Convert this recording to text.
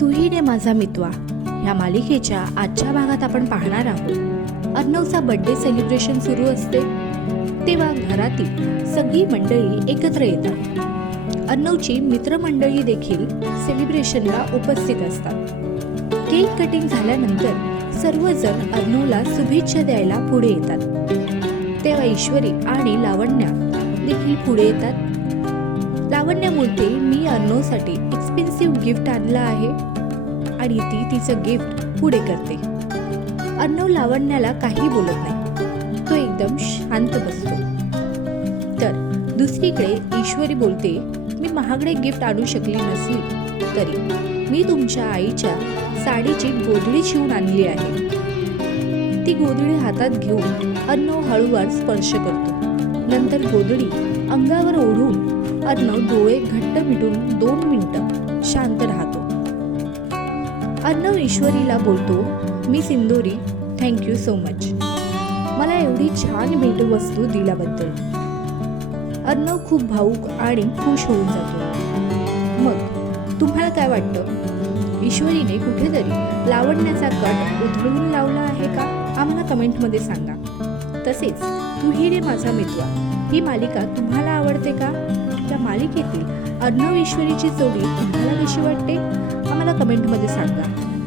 तुही ने माझा मितवा. ह्या मालिकेच्या आजच्या भागात आपण पाहणार आहोत. अर्णवचा बर्थडे सेलिब्रेशन सुरू असते. तेव्हा घरातील सगळी मंडळी एकत्र येतात. अर्णवची मित्रमंडळी देखील सेलिब्रेशनला उपस्थित असतात. केक कटिंग झाल्यानंतर सर्वजण अर्णवला शुभेच्छा द्यायला पुढे येतात. तेव्हा ईश्वरी आणि लावण्या देखील पुढे येतात. लावण्य बोलते मी अर्नोसाठी एक्सपेन्सिव्ह गिफ्ट आणलं आहे. आणि ती तिचं गिफ्ट पुढे करते. अर्णव लावण्याला काही बोलत नाही. तो एकदम शांत बसतो. तर दुसरीकडे ईश्वरी बोलते मी महागडे गिफ्ट आणू शकली नसली तरी. मी तुमच्या आईच्या साडीची गोधडी शिवून आणली आहे. ती गोधडी हातात घेऊन अर्णव हळूवार स्पर्श करतो. नंतर गोधडी अंगावर ओढून अर्णव डोळे घट्ट मिटून दोन मिनिटं शांत राहतो. अर्णव ईश्वरीला बोलतो मी सिंदोरी थँक्यू सो मच मला एवढी छान भेटवस्तू दिल्याबद्दल. अर्णव खूप भाऊक आणि खुश होऊन जातो. मग तुम्हाला काय वाटतं? ईश्वरीने कुठेतरी लावण्याचा कट उधळून लावला आहे का? आम्हाला कमेंटमध्ये सांगा. तसेच तू रे माझा मित्र ही मालिका तुम्हाला आवडते का? मालिकेतील अर्णव ईश्वरीची जोडी तुम्हाला कशी वाटते? आम्हाला कमेंटमध्ये सांगा.